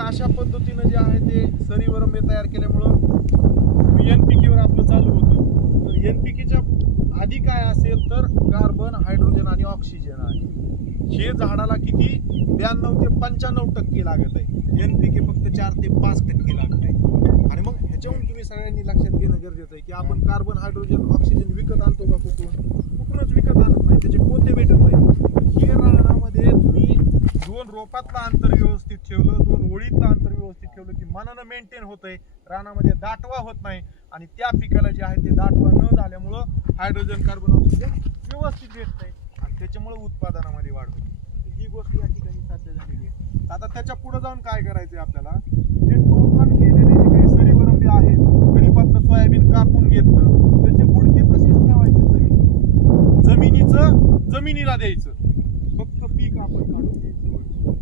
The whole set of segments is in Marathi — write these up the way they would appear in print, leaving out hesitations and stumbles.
अशा पद्धतीने जे आहे ते सरीवरंबे तयार केल्यामुळं एनपीकेवर आपलं चालू होतं. तर एनपीकेच्या आधी काय असेल तर कार्बन, हायड्रोजन आणि ऑक्सिजन आहे. हे झाडाला किती 92 ते 95% लागत आहे. एनपीके फक्त 4 ते 5% लागत आहे. आणि मग ह्याच्याहून तुम्ही सगळ्यांनी लक्षात घेणं गरजेचं आहे की आपण कार्बन, हायड्रोजन, ऑक्सिजन विकत आणतो का कुठूनच विकत आणत नाही, त्याचे पोते भेटत नाही. हे रानामध्ये तुम्ही 2 रोपातलं अंतर व्यवस्थित ठेवलं, 2 ओळीतलं अंतर व्यवस्थित ठेवलं की मनानं मेंटेन होतंय, रानामध्ये दाटवा होत नाही आणि त्या पिकाला जे आहे ते दाटवा न झाल्यामुळं हायड्रोजन, कार्बन, ऑक्सिजन व्यवस्थित भेटतंय आणि त्याच्यामुळे उत्पादनामध्ये वाढ होते. ही गोष्ट या ठिकाणी साध्य झालेली आहे. आता त्याच्या पुढे जाऊन काय करायचंय आपल्याला, हे टोकन केलेले जे काही सरीवरंबे आहेत, खरीपातलं सोयाबीन कापून घेतलं, त्याचे बुडके तसेच ठेवायचे जमिनीला द्यायचं, फक्त पीक आपण काढून द्यायचं.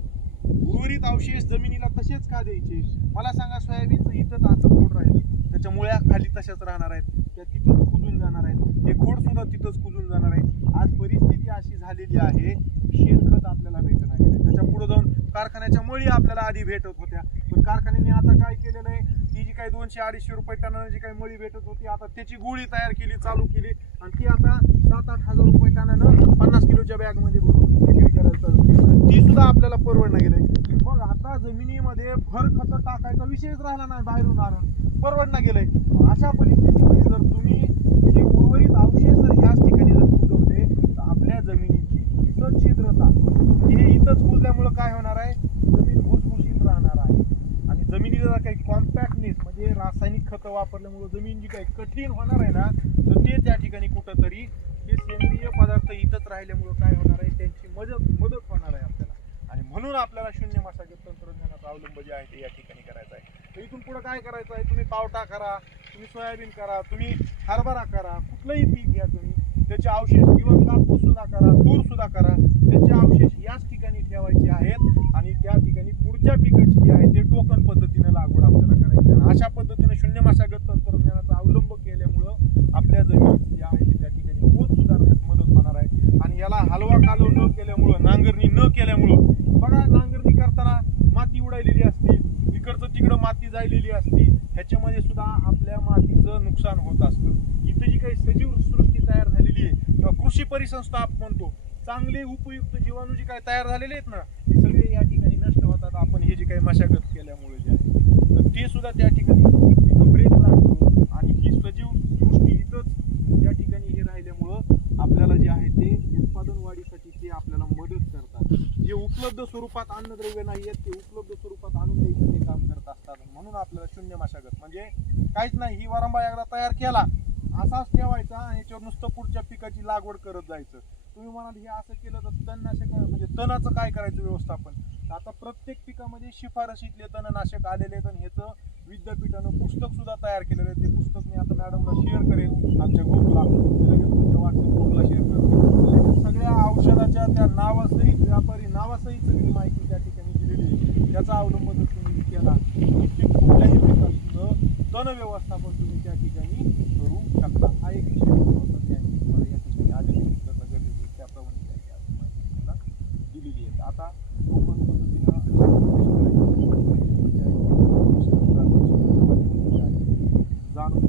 उर्वरित अवशेष जमिनीला तसेच का द्यायचे? मला सांगा, सोयाबीनचं इथंच आचं खोड राहिलं, त्याच्या मुळ्या खाली तशाच राहणार आहेत, त्या तिथंच कुजून जाणार आहेत, हे खोड सुद्धा तिथंच कुजून जाणार आहे. आज परिस्थिती अशी झालेली आहे, शेणखत आपल्याला भेटणार आहे. त्याच्या पुढे जाऊन कारखान्याच्या मळी आपल्याला आधी भेटत होत्या, पण कारखान्याने आता काय केलेलं आहे, ती जी काही 200-250 रुपये टनानं जी काही मळी भेटत होती, आता त्याची गोळी तयार केली, चालू केली आणि ती आता 7-8 हजार रुपये टनानं 50 किलोच्या बॅगमध्ये भरून विक्री करायला चालू केली. ती सुद्धा आपल्याला परवडणं गेलंय. मग आता जमिनीमध्ये भर खत टाकायचा विषयच राहिला नाही, बाहेरून आणून परवडणं गेलंय. अशा परिस्थितीमध्ये जर तुम्ही हे उर्वरित अवशेष जर ह्याच ठिकाणी जर कुजवले तर आपल्या जमिनीची इथंच छिद्रता, हे इथंच कुजल्यामुळं काय होणार आहे, जमीन भुसभुशीत राहणार आहे आणि जमिनीला काही कॉम्पॅक्टनेस म्हणजे रासायनिक खतं वापरल्यामुळं जमीन जी काही कठीण होणार आहे ना, तर ते त्या ठिकाणी कुठंतरी हे सेंद्रिय पदार्थ इथंच राहिल्यामुळं काय होणार आहे, त्यांची मदत होणार आहे आपल्याला. आणि म्हणून आपल्याला शून्य मशागत तंत्रज्ञानाचा अवलंब जे आहे ते या ठिकाणी करायचा आहे. तर इथून पुढे काय करायचं आहे, तुम्ही पावटा करा, तुम्ही सोयाबीन करा, तुम्ही हरभरा करा, कुठलंही पीक घ्या तुम्ही, त्याचे अवशेष किंवा कापूस सुद्धा करा, तूर सुद्धा करा, त्याचे अवशेष याच ठिकाणी ठेवायचे आहेत आणि त्या ठिकाणी पुढच्या पिकाची जी आहे ते टोकन पद्धतीने लागवड आपल्याला करायची आहे. अशा पद्धतीने शून्य मशागत तंत्रज्ञानाचा अवलंब केल्यामुळं आपल्या जमिनीत जे आहे ते त्या ठिकाणी पोत सुधारण्यास मदत होणार आहे. आणि याला हलवा कालव न केल्यामुळं, नांगरणी न केल्यामुळं, बघा नांगरणी करताना माती उडालेली असते, इकडचं तिकडं माती जायलेली असते, ह्याच्यामध्ये सुद्धा आपल्या मातीचं नुकसान होत असतं. इथं जी काही सजीव सृष्टी तयार झालेली आहे किंवा कृषी परिसंस्था आपण म्हणतो, चांगले उपयुक्त जीवाणू जे काही तयार झालेले आहेत ना, ते सगळे या ठिकाणी नष्ट होतात आपण हे जे काही मशागत केल्यामुळे जे आहे, तर ते सुद्धा त्या ठिकाणी तिथं ब्रेक लागतो आणि ही सजीव सृष्टी इथंच त्या ठिकाणी हे राहिल्यामुळं आपल्याला जे आहे ते उत्पादन वाढीसाठी ते आपल्याला मदत करतात. जे उपलब्ध स्वरूपात अन्नद्रव्य नाही आहेत ते उपलब्ध स्वरूपात आणून द्यायचं ते काम करत असतात. म्हणून आपल्याला शून्य मशागत म्हणजे काहीच नाही, ही वरंबा एकदा तयार केला असाच ठेवायचा आणि याच्यावर नुसतं पुढच्या पिकाची लागवड करत जायचं. तुम्ही म्हणाल हे असं केलं तर तणनाशक म्हणजे तणाचं काय करायचं व्यवस्थापन, आता प्रत्येक पिकामध्ये शिफारशीतले तणनाशक आलेले आहेत आणि ह्याचं विद्यापीठानं पुस्तक सुद्धा तयार केलेलं आहे. ते पुस्तक मी आता मॅडमला शेअर करेन आमच्या ग्रुपला, लगेच तुमच्या व्हॉट्सअप ग्रुपला शेअर करते. सगळ्या औषधाच्या त्या नावासहित, व्यापारी नावासहित सगळी माहिती त्या ठिकाणी दिलेली आहे. त्याचा अवलंब जर तुम्ही केला कुठल्याही पिकाचं तण व्यवस्थापन तुम्ही त्या ठिकाणी करू शकता. हा एक विषय महत्त्वाचा आहे तुम्हाला या ठिकाणी आलेली गरजेचं त्याप्रमाणे काही माहिती तुम्हाला दिलेली आहे. आता टोकन पद्धतीनं जाणून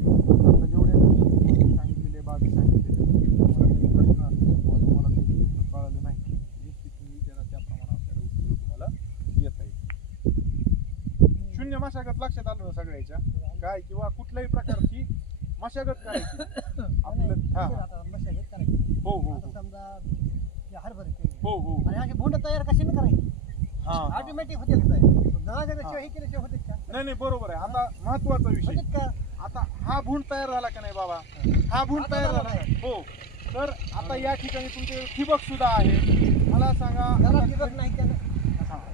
आता जेवढ्या गोष्टी सांगितलेल्या, बाबी सांगितलेल्या, तुम्हाला काही प्रश्न असतील किंवा तुम्हाला काही प्रश्न कळाले नाही, निश्चित तुम्ही विचारा, त्याप्रमाणे आपल्याला उत्तर तुम्हाला देता येईल. शून्य मशागत लक्षात आलं ना सगळ्याच्या काय, किंवा कुठल्याही प्रकारची मशागत करायची आपलं. हा मशागत करायची. हो हो समजा हरभरे केले, हो हो आणि अशी बोंड तयार कशी न करायची, हा ऑटोमॅटिक होते केल्याशिवाय हे केल्याशिवाय होते का? नाही नाही बरोबर आहे. आता महत्वाचा विषय, होते का? आता हा भुंड तयार झाला का नाही बाबा, हा भुंड तयार झाला हो, तर आता या ठिकाणी तुमचे ठिबक सुद्धा आहे. मला सांगा त्याला ठिबक नाही त्याला,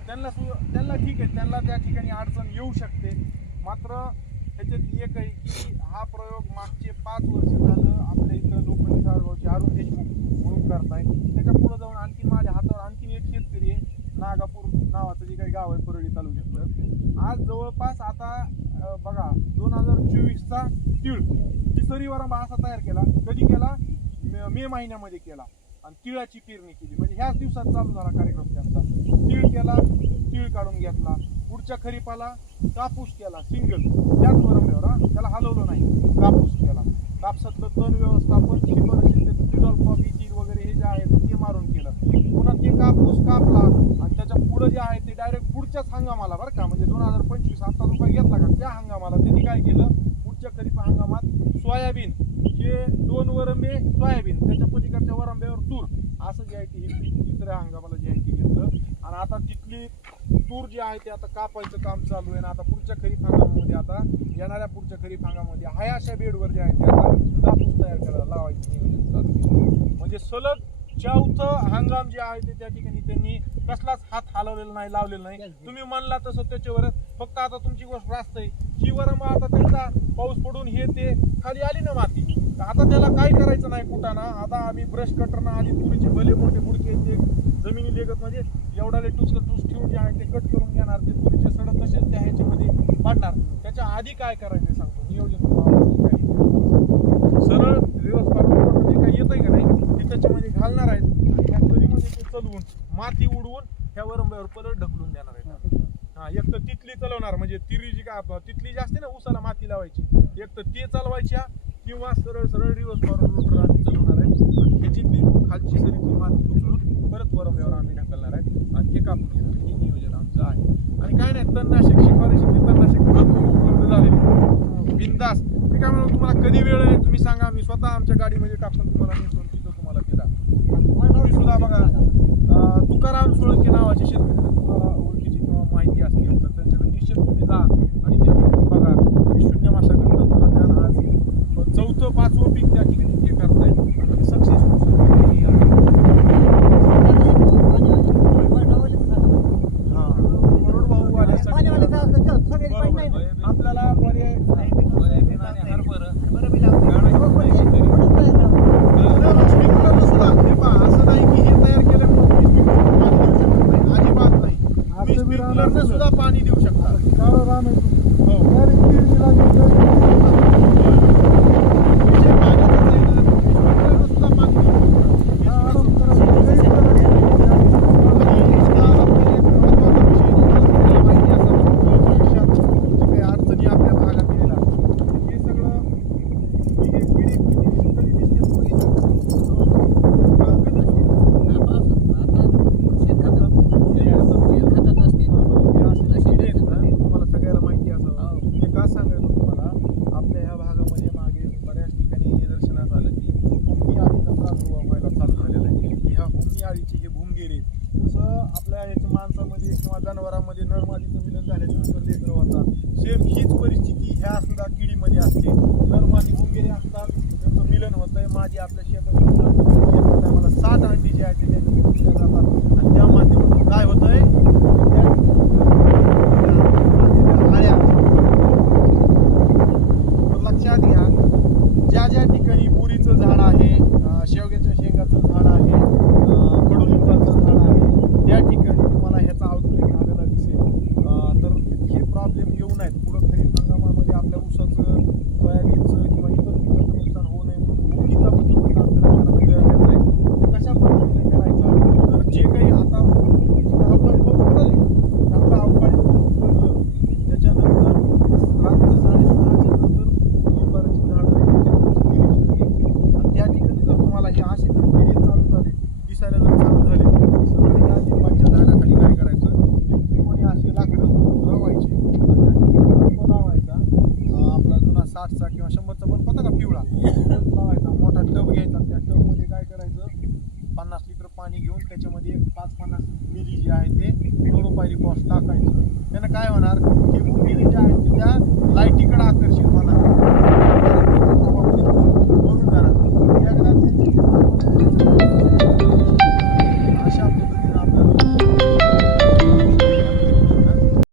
त्यांना ठीक आहे, त्यांना त्या ठिकाणी अडचण येऊ शकते. मात्र त्याच्यात एक आहे की हा प्रयोग मागचे 5 वर्ष झालं आपल्या इथं लोखंडी सारगावचे अरुण देशमुख म्हणून करताय. त्याच्या पुढे जाऊन आणखी माझ्या हातावर आणखीन एक शेतकरी आहे, नागापूर नावाचं जे काही गाव आहे परळी तालुक्यातलं. आज जवळपास आता बघा 2024चा तीळ तिसरी वरंबा असा तयार केला. कधी केला? मे महिन्यामध्ये केला आणि तिळाची पेरणी केली. म्हणजे ह्याच दिवसात चालू झाला कार्यक्रम त्यांचा. तीळ केला, तीळ काढून घेतला, पुढच्या खरीपाला कापूस केला सिंगल त्याच वरंब्यावर, त्याला हलवलं नाही, कापूस केला. कापसातलं तण व्यवस्थापन फ्लॉपी कीड वगैरे हे जे आहे ते मारून केलं. पुन्हा ते कापूस कापला आणि त्याच्या पुढे जे आहे ते डायरेक्ट पुढच्याच हंगामाला बरं का, म्हणजे 2025 आता जो काही घेतला का त्या हंगामाला त्यांनी काय केलं, पुढच्या खरीप हंगामात सोयाबीन हे 2 वरंबे सोयाबीन, त्याच्या पलीकडच्या वरंब्यावर तूर, असं जे आहे ते हे तिसऱ्या हंगामाला जे आहे ते घेतलं. आणि आता तिथली तूर जी आहे ते आता कापायचं काम चालू आहे ना. आता पुढच्या खरीप हंगामामध्ये, आता येणाऱ्या पुढच्या खरीप हंगामामध्ये हाय अशा बेडवर जे आहे ते आता कापूस तयार करायला लावायचं नियोजन चालू आहे. म्हणजे सलग 4थं हंगाम जे आहे ते त्या ठिकाणी त्यांनी कसलाच हात हलवलेला नाही, लावलेला नाही. तुम्ही म्हणला तसं त्याच्यावर फक्त आता तुमची गोष्ट रास्त आहे ही वरंब आता त्यांचा पाऊस पडून हे ते खाली आली ना माती, तर आता त्याला काय करायचं नाही कुठाना. आता आम्ही ब्रश कटरनं आधी तुरीचे भले मोठे बुडके ते जमिनी लेगत म्हणजे एवढाले टूस ठेवून जे आहे ते कट करून घेणार, ते तुरीचे सडक तसेच त्या ह्याच्यामध्ये पाडणार. त्याच्या आधी काय करायचं सांगतो नियोजन. सरळ व्यवस्थापन जे काही येतंय का नाही ते त्याच्यामध्ये घालणार आहेत आणि त्या तळीमध्ये ते चलवून माती उडवून ह्या वरंब्यावर परत ढकलून देणार आहेत. हा, एक तर तिथली चालवणार, म्हणजे तिरी जी काय तिथली जी असते ना उसाला माती लावायची, एक तर ते चालवायच्या किंवा सरळ सरळ रिवर्स फॉरवर्ड रोटर आम्ही चालवणार आहे आणि ह्याची खालची सरीतली माती उचलून परत वरंब्यावर आम्ही ढकलणार आहे आणि ते कापून घेणार. हे नियोजन आमचं आहे. आणि काय नाही, तणनाशक शिफारशीतले तणनाशक भरपूर उपलब्ध झालेले बिंदास. मी काय म्हणतो, तुम्हाला कधी वेळ आहे तुम्ही सांगा, मी स्वतः आमच्या गाडीमध्ये टाकून तुम्हाला नेसून तिथं तुम्हाला दिला. सुद्धा बघा, तुकाराम सोळंके नावाचे शेतकरी तुम्हाला ओळखीची किंवा माहिती असतील तर त्यांच्याकडे निश्चित तुम्ही जा आणि त्या ठिकाणी बघा. शून्य मशागत तंत्रज्ञान आज 4थं 5वं पीक त्या ठिकाणी ते करतायत आणि सक्सेस होऊ शकतो. आपल्याला पर्याय असं नाही की हे तयार केल्यामुळे अजिबात नाही. स्प्रिंकलरने सुद्धा पाणी देऊ शकता. माणसामध्ये किंवा जनावरांमध्ये नर मादीचं मिलन झाल्यानंतर लेकर होतात, सेम हीच परिस्थिती ह्या सुद्धा किडीमध्ये असते. नर मादी भुंगेरी असतात, त्यांचं मिलन होतंय. माझी आपल्या शेतात मला 7 अंडी जे आहेत ते दिल्या जातात आणि त्या माध्यमातून काय होतंय, लक्षात घ्या, ज्या ज्या ठिकाणी बोरीचं झाड आहे, शेवग्याच्या शेंगाचं झाड आहे, कडुलिंबाचं झाड आहे, त्या ठिकाणी तुम्हाला ह्याचा आउटब्रेक आलेला दिसेल. तर हे प्रॉब्लेम येऊ नयेत पुढं खरीप हंगामामध्ये आपल्या ऊसाचं, सोयाबीनचं किंवा इतर पिकाचं नुकसान होऊ नये म्हणून भूमीचा बंदोबस्त आपल्याला करायचा आहे. ते कशा पद्धतीने करायचा, तर जे काही आता अवकाळी पाऊस पडले, चांगला अवकाळी पाऊस पडलं त्याच्यानंतर 6:30च्या नंतर लिंबाची झाडं निरीक्षण घ्यायची आणि त्या ठिकाणी जर तुम्हाला हे असे जर पिढी चालू झाले, दिसायला जर चालू झाले, तर या लिंबाच्या झाडाखाली काय करायचं, कोणी असे लाकडं लावायचे आणि त्या ठिकाणी बल्ब लावायचा. आपला जुना 60चा किंवा 100चा बल्ब होता का पिवळा, लावायचा. मोठा टब घ्यायचा, त्या टबमध्ये काय करायचं, 50 लिटर पाणी घेऊन त्याच्यामध्ये 5-50 मिली जे आहे ते क्लोरोपायरिफॉस टाकायचं. त्यानं काय होणार, हे भुंगेरी जे आहे त्या लाईटीकडे